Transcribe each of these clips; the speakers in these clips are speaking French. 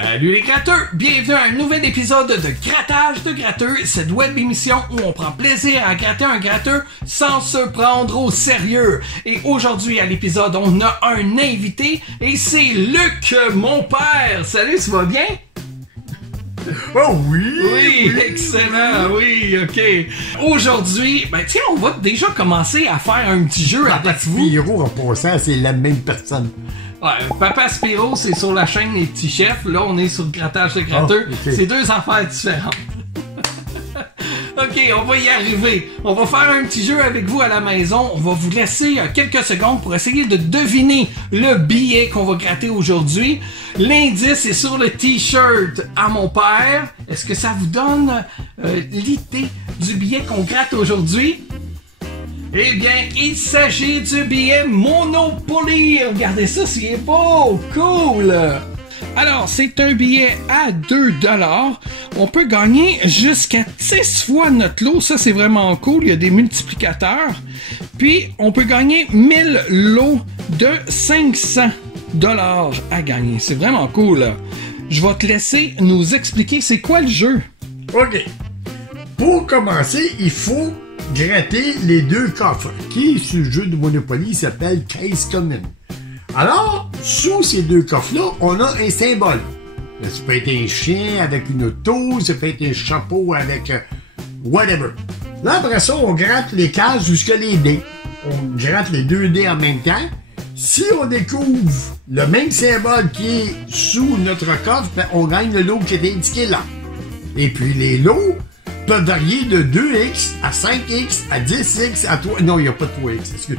Salut les gratteurs! Bienvenue à un nouvel épisode de Grattage de gratteux, cette web émission où on prend plaisir à gratter un gratteux sans se prendre au sérieux. Et aujourd'hui à l'épisode, on a un invité et c'est Luc, mon père. Salut, ça va bien? Oh oui! Oui, excellent, oui, ok. Aujourd'hui, ben tiens, on va déjà commencer à faire un petit jeu avec vous. Spiro, en passant, c'est la même personne. Ouais, Papa Spiro, c'est sur la chaîne Les Petits Chefs. Là, on est sur le Grattage de gratteux. Oh, okay. C'est deux affaires différentes. Ok, on va y arriver. On va faire un petit jeu avec vous à la maison. On va vous laisser quelques secondes pour essayer de deviner le billet qu'on va gratter aujourd'hui. L'indice est sur le t-shirt à mon père. Est-ce que ça vous donne l'idée du billet qu'on gratte aujourd'hui? Eh bien, il s'agit du billet Monopoly. Regardez ça, c'est beau, cool. Alors, c'est un billet à 2$. On peut gagner jusqu'à 10 fois notre lot. Ça, c'est vraiment cool. Il y a des multiplicateurs. Puis, on peut gagner 1000 lots de 500$ à gagner. C'est vraiment cool. Je vais te laisser nous expliquer c'est quoi le jeu. OK. Pour commencer, il faut gratter les deux coffres qui, sur le jeu de Monopoly, s'appelle Case Common. Alors, sous ces deux coffres-là, on a un symbole. Ça peut être un chien avec une auto, ça peut être un chapeau avec whatever. Là, après ça, on gratte les cases jusqu'à les dés. On gratte les deux dés en même temps. Si on découvre le même symbole qui est sous notre coffre, ben, on gagne le lot qui est indiqué là. Et puis, les lots peuvent varier de 2x à 5x à 10x à 3... Non, il n'y a pas de 3x, excuse.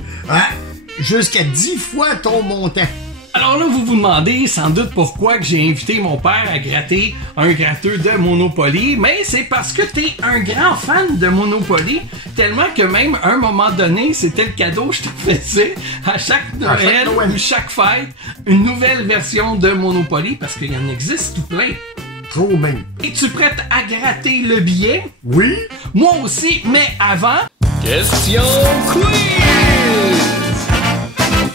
Jusqu'à 10 fois ton montant. Alors là, vous vous demandez sans doute pourquoi que j'ai invité mon père à gratter un gratteux de Monopoly, mais c'est parce que t'es un grand fan de Monopoly, tellement que même à un moment donné, c'était le cadeau que je te faisais à chaque Noël ou chaque fête, une nouvelle version de Monopoly, parce qu'il y en existe tout plein. Trop même. Es-tu prête à gratter le billet? Oui. Moi aussi, mais avant... Question quiz!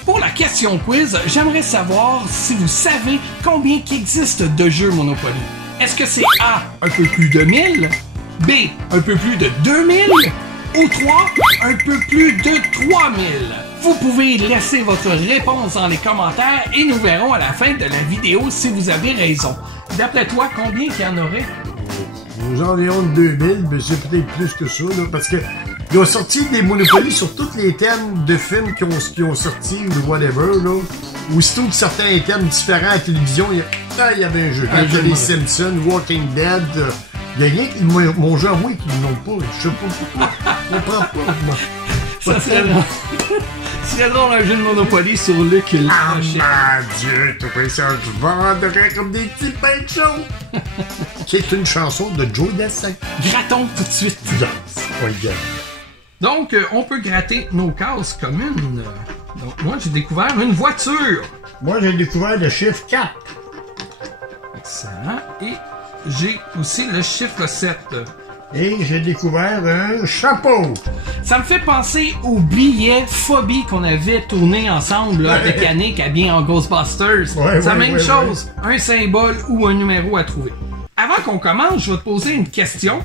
Pour la question quiz, j'aimerais savoir si vous savez combien qu'il existe de jeux Monopoly. Est-ce que c'est A, un peu plus de 1000, B, un peu plus de 2000, ou 3, un peu plus de 3000? Vous pouvez laisser votre réponse dans les commentaires et nous verrons à la fin de la vidéo si vous avez raison. D'après toi, combien qu'il y en aurait? J'en ai honte 2000, mais c'est peut-être plus que ça, là, parce que ils ont sorti des Monopoly sur tous les thèmes de films qui ont sorti ou whatever, là. Aussitôt que certains thèmes différents à la télévision, il y avait un jeu. Quand il y a les Simpsons, Walking Dead, il y a rien qui mon jeu à moi qui ne l'ont pas. Je sais pas pourquoi. Je comprends pas, moi. Ça serait drôle. Ce serait drôle un jeu de Monopoly sur Luc et Ah, mon Dieu, t'as pas ça, je vendrais comme des petits pains de chaud. Qui est une chanson de Joe Dassin. Grattons tout de suite. Donc, on peut gratter nos cases communes. Donc, moi, j'ai découvert une voiture. Moi, j'ai découvert le chiffre 4. Excellent. Et j'ai aussi le chiffre 7. Et j'ai découvert un chapeau. Ça me fait penser au billet Phobie qu'on avait tourné ensemble là, avec Yannick à bien en Ghostbusters. C'est la même chose. Un symbole ou un numéro à trouver. Avant qu'on commence, je vais te poser une question.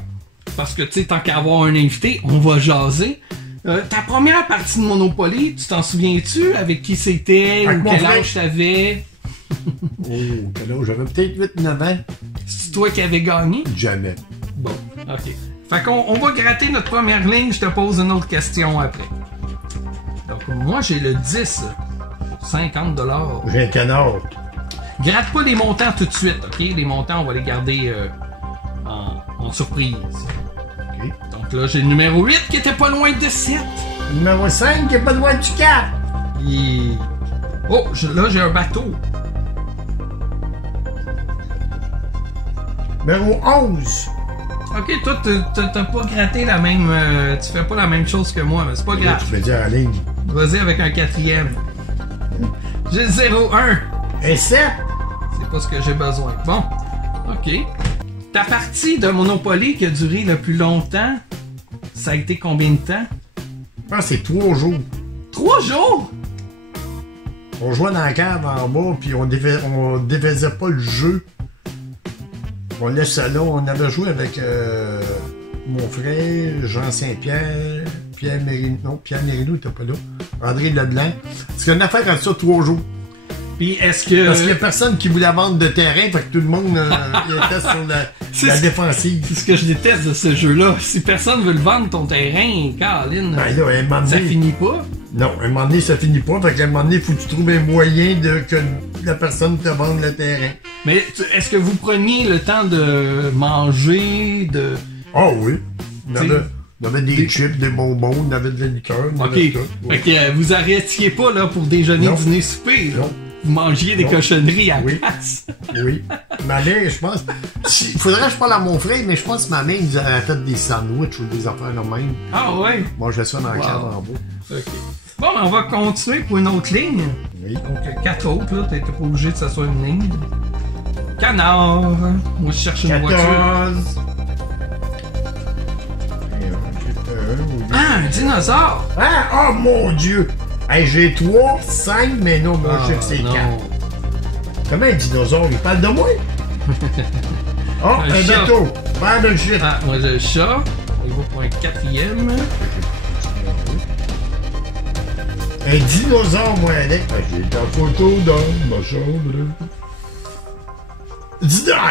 Parce que, tu sais, tant qu'à avoir un invité, on va jaser. Ta première partie de Monopoly, tu t'en souviens-tu? Avec qui c'était? Ou quel âge t'avais? Oh, quel âge? J'avais peut-être 8-9 ans. C'est toi qui avais gagné? Jamais. Bon, ok. Fait qu'on va gratter notre première ligne, je te pose une autre question après. Donc, moi, j'ai le 10. 50$. J'ai un canard. Gratte pas les montants tout de suite, ok? Les montants, on va les garder en surprise. Okay. Donc là, j'ai le numéro 8 qui était pas loin de 7. Numéro 5 qui est pas loin du 4. Et... Oh, là, j'ai un bateau. Numéro 11. Ok, toi, t'as pas gratté la même... tu fais pas la même chose que moi, mais c'est pas grave. Tu veux dire en ligne. Vas-y avec un 4e. J'ai 0-1. Et 7. C'est pas ce que j'ai besoin. Bon, ok. Ta partie de Monopoly qui a duré le plus longtemps, ça a été combien de temps? Je pense que c'est 3 jours. 3 jours? On jouait dans la cave en bas, puis on défaisait pas le jeu On laisse ça là. On avait joué avec mon frère, Jean Saint-Pierre, Pierre Mérino. Non, Pierre Mérino n'était pas là. André Leblanc. C'est une affaire comme ça 3 jours. Puis est-ce que... Parce qu'il n'y a personne qui voulait vendre de terrain, fait que tout le monde était sur la défensive. C'est ce que je déteste de ce jeu-là. Si personne veut le vendre, ton terrain, Caroline, Ben là, à un moment ça donné, finit pas. non, à un moment donné, ça finit pas. Fait qu'à un moment donné, il faut que tu trouves un moyen que la personne te vende le terrain. Mais est-ce que vous preniez le temps de manger, de... Ah oui. On avait des chips, des bonbons, on avait de la liqueur, on OK. avait tout. Oui. Fait que vous arrêtiez pas là pour déjeuner, Non. dîner, souper. Là. Non. Vous mangiez des Non. cochonneries à la Oui. place. Oui. Ma mère, je pense. Il faudrait que je parle à mon frère, mais je pense que ma mère nous a fait des sandwichs ou des affaires de même. Ah ouais? Moi, je fais ça dans le Wow. cadre en bas. OK. Bon, ben, on va continuer pour une autre ligne. Oui. Donc, 4 autres, là. T'es pas obligé de s'asseoir une ligne. Canard. Moi, je cherche une voiture. 14. Ah, un dinosaure! Ah, oh mon Dieu! Hey, j'ai 3, 5, mais non, moi, je sais que c'est 4. Comment un dinosaure, il parle de moi? Oh, Un un chat. bateau! Pas de shit! Ah, moi, j'ai le chat. Il va pour un 4e. Un dinosaure, moi, avec. Ah, j'ai ta photo dans ma chambre.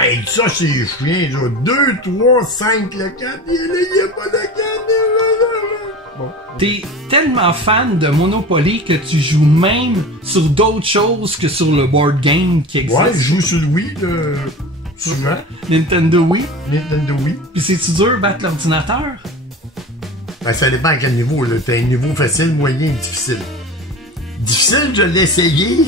Hey, ça, c'est chien, ça. 2, 3, 5, le 4. Il n'y a pas de 4. Bon. T'es tellement fan de Monopoly que tu joues même sur d'autres choses que sur le board game qui existe. Ouais, je joue sur le Wii, souvent. Nintendo Wii. Nintendo Wii. Puis c'est-tu dur battre l'ordinateur? Ben, ça dépend à quel niveau, là. T'as un niveau facile, moyen, difficile. Difficile, je l'ai essayé,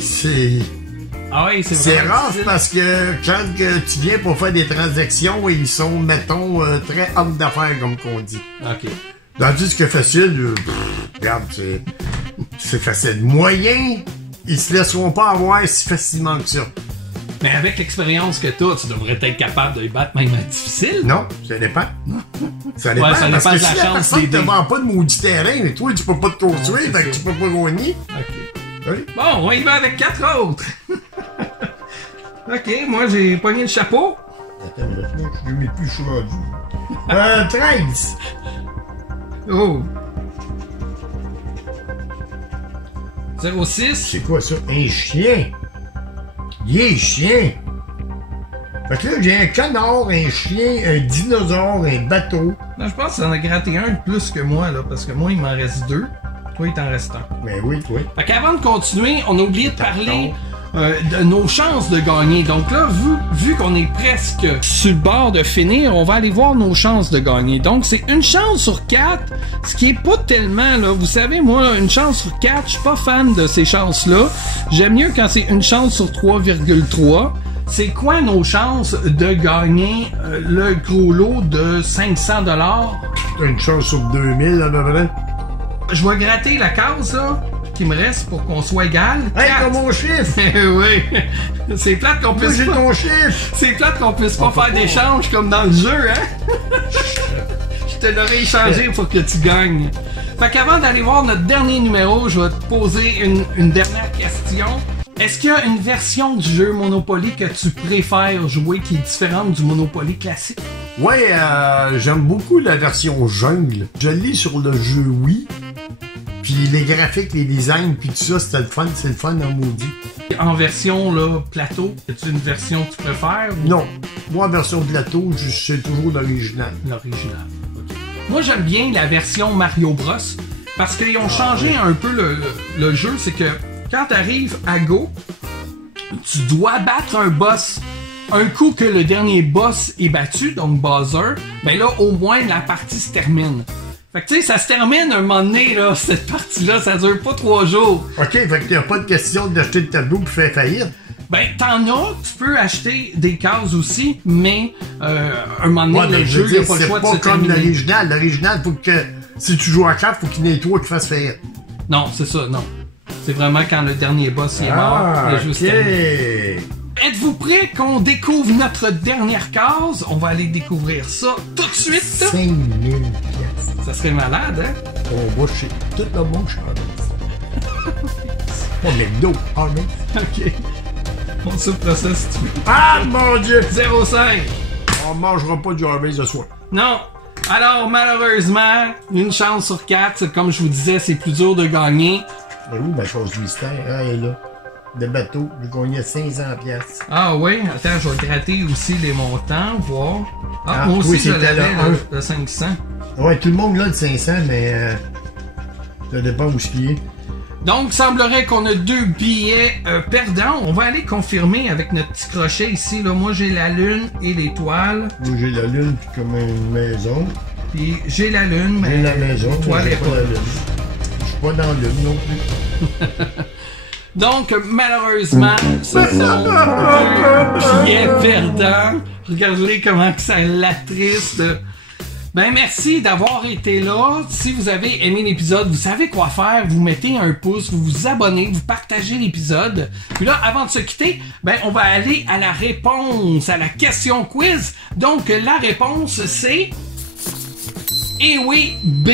Ah ouais, c'est c'est vraiment rare difficile. parce que quand que tu viens pour faire des transactions, ils sont, mettons, très hommes d'affaires, comme qu'on dit. OK. Tandis que facile, regarde, c'est facile. Moyen, ils se laisseront pas avoir si facilement que ça. Mais avec l'expérience que t'as, tu devrais être capable de les battre même à difficile. Non, ça dépend. Ça dépend, Ouais, ça parce dépend que de la si la chance personne des te dés. vend pas de maudit terrain, mais toi, tu peux pas te construire, c'est fait que ça. tu peux pas gagner. OK. Oui. Bon, on y va avec 4 autres. OK, moi j'ai pogné le chapeau. Attends, moi, je mets plus chaud. 13. Oh. 06. C'est quoi ça? Un chien. Il est chien. Fait que là, j'ai un canard, un chien, un dinosaure, un bateau. Là, je pense que ça en a gratté un de plus que moi, là, parce que moi, il m'en reste 2. Toi, il t'en reste un. Ben oui, toi. Fait qu'avant de continuer, on a oublié de parler de nos chances de gagner. Donc là, vu qu'on est presque sur le bord de finir, on va aller voir nos chances de gagner. Donc, c'est une chance sur 4, ce qui est pas tellement, là. Vous savez, moi, une chance sur 4, je suis pas fan de ces chances-là. J'aime mieux quand c'est une chance sur 3,3. C'est quoi nos chances de gagner le gros lot de 500 $? T'as une chance sur 2000, à peu près. Je vais gratter la case, là, qui me reste pour qu'on soit égal. Hey, Quatre. t'as mon chiffre! Oui. C'est plate qu'on Moi, puisse j'ai pas... ton chiffre! C'est plate qu'on puisse pas On peut faire pas. d'échange comme dans le jeu, hein? Je te l'aurais échangé pour que tu gagnes. Fait qu'avant d'aller voir notre dernier numéro, je vais te poser une dernière question. Est-ce qu'il y a une version du jeu Monopoly que tu préfères jouer qui est différente du Monopoly classique? Ouais, j'aime beaucoup la version jungle. Je l'ai sur le jeu Wii. Puis les graphiques, les designs, puis tout ça, c'était le fun. C'est le fun en maudit. En version là, plateau, as-tu une version que tu préfères? Ou... Non. Moi, en version plateau, c'est toujours l'original. L'original. Ok. Moi, j'aime bien la version Mario Bros. Parce qu'ils ont changé un peu le jeu. C'est que quand tu arrives à Go, tu dois battre un boss. Un coup que le dernier boss est battu, donc Bowser, ben là, au moins, la partie se termine. Fait que tu sais, ça se termine un moment donné, là, cette partie-là, ça dure pas 3 jours. OK, fait que t'as pas de question d'acheter le tableau pour faire faillite. Ben, t'en as, tu peux acheter des cases aussi, mais un moment donné, Ouais, mais le je jeu, veux il a dire, pas le c'est choix de pas se comme terminer. l'original. L'original, faut que, si tu joues à 4, faut qu'il y en ait 3 qui fassent faillite. Non, c'est ça, non. C'est vraiment quand le dernier boss il est mort, le jeu se termine. OK. Êtes-vous prêts qu'on découvre notre dernière case? On va aller découvrir ça tout de suite. 5000 piastres. Ça serait malade, hein? On va chez tout le monde Charles. Pas McDo, Arnold. OK. On souffre ça si tu veux. Ah, mon Dieu! 05. on mangera pas du Harvey ce soir. Non. Alors, malheureusement, une chance sur 4, comme je vous disais, c'est plus dur de gagner. Et où ma chose du mystère? Ah, elle est là. De bateau, je gagnais 500 piastres. Ah oui, attends, je vais gratter aussi les montants, voir. Ah, moi aussi, oui, je c'était l'avais, le le 500. Ouais, tout le monde là, le 500, mais ça dépend où ce qui est. Donc, il semblerait qu'on a 2 billets perdants. On va aller confirmer avec notre petit crochet ici. Là. Moi, j'ai la lune et l'étoile. Moi, j'ai la lune puis comme une maison. Puis, j'ai la lune, mais j'ai la maison, l'étoile mais est j'ai pas la lune. Je suis pas dans la lune non plus. Donc, malheureusement, ce sont 2 billets perdants. Regardez comment que ça l'attriste. Ben merci d'avoir été là. Si vous avez aimé l'épisode, vous savez quoi faire. Vous mettez un pouce, vous vous abonnez, vous partagez l'épisode. Puis là, avant de se quitter, ben on va aller à la réponse, à la question quiz. Donc la réponse c'est eh oui, B.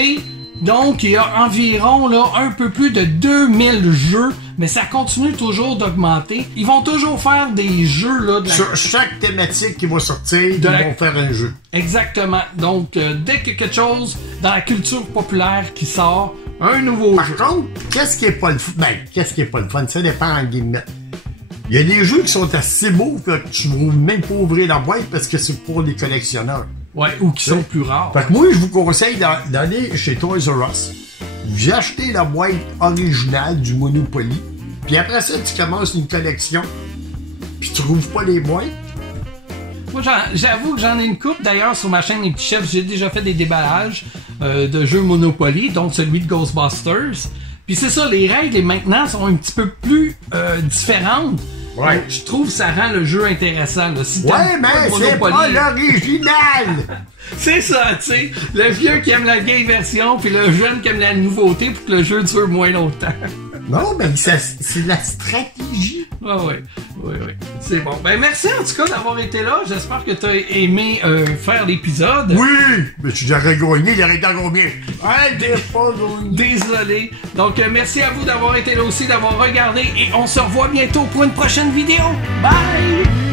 Donc il y a environ là un peu plus de 2000 jeux, mais ça continue toujours d'augmenter. Ils vont toujours faire des jeux là de la... Sur chaque thématique qui va sortir, ils vont faire un jeu. Exactement. Donc dès qu'il y a quelque chose dans la culture populaire qui sort, un nouveau jeu. Par contre, qu'est-ce qui est pas le fun? Ben, qu'est-ce qui est pas le fun? Ça dépend en guillemets. Il y a des jeux qui sont assez beaux que tu ne veux même pas ouvrir la boîte parce que c'est pour les collectionneurs. Ouais, ou qui sont plus rares. Fait que moi, je vous conseille d'aller chez Toys R Us. Vous achetez la boîte originale du Monopoly. Puis après ça, tu commences une collection. Puis tu trouves pas les boîtes. Moi, j'avoue que j'en ai une coupe. D'ailleurs, sur ma chaîne Les Petits Chefs, j'ai déjà fait des déballages de jeux Monopoly, dont celui de Ghostbusters. Puis c'est ça, les règles maintenant sont un petit peu plus différentes. Ouais. Donc, je trouve que ça rend le jeu intéressant. Là. Si ouais, mais c'est pas l'original! C'est ça, tu sais. Le vieux qui aime la vieille version, puis le jeune qui aime la nouveauté pour que le jeu dure moins longtemps. Non, mais c'est la stratégie. Ah ouais, oui. C'est bon. Ben merci en tout cas d'avoir été là. J'espère que tu as aimé faire l'épisode. Oui, mais tu aurais gagné, il aurait été combien? T'es pas gagné. Désolé. Donc merci à vous d'avoir été là aussi, d'avoir regardé, et on se revoit bientôt pour une prochaine vidéo. Bye!